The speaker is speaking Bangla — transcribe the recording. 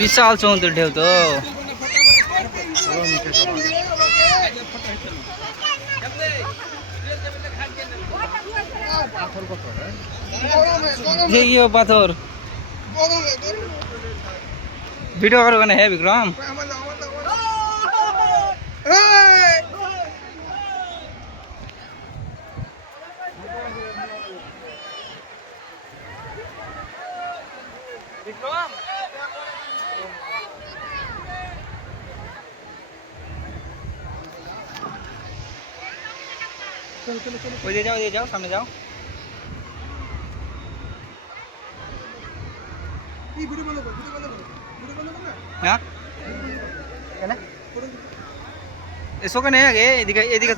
বিশাল সমুদ্রের ঢেউ তো। পাথর ভিডিও করো কেন হে বিক্রম? ওই দিয়ে যাও সামনে যাও। হ্যাঁ এসো কেন আগে এদিকে এদিকে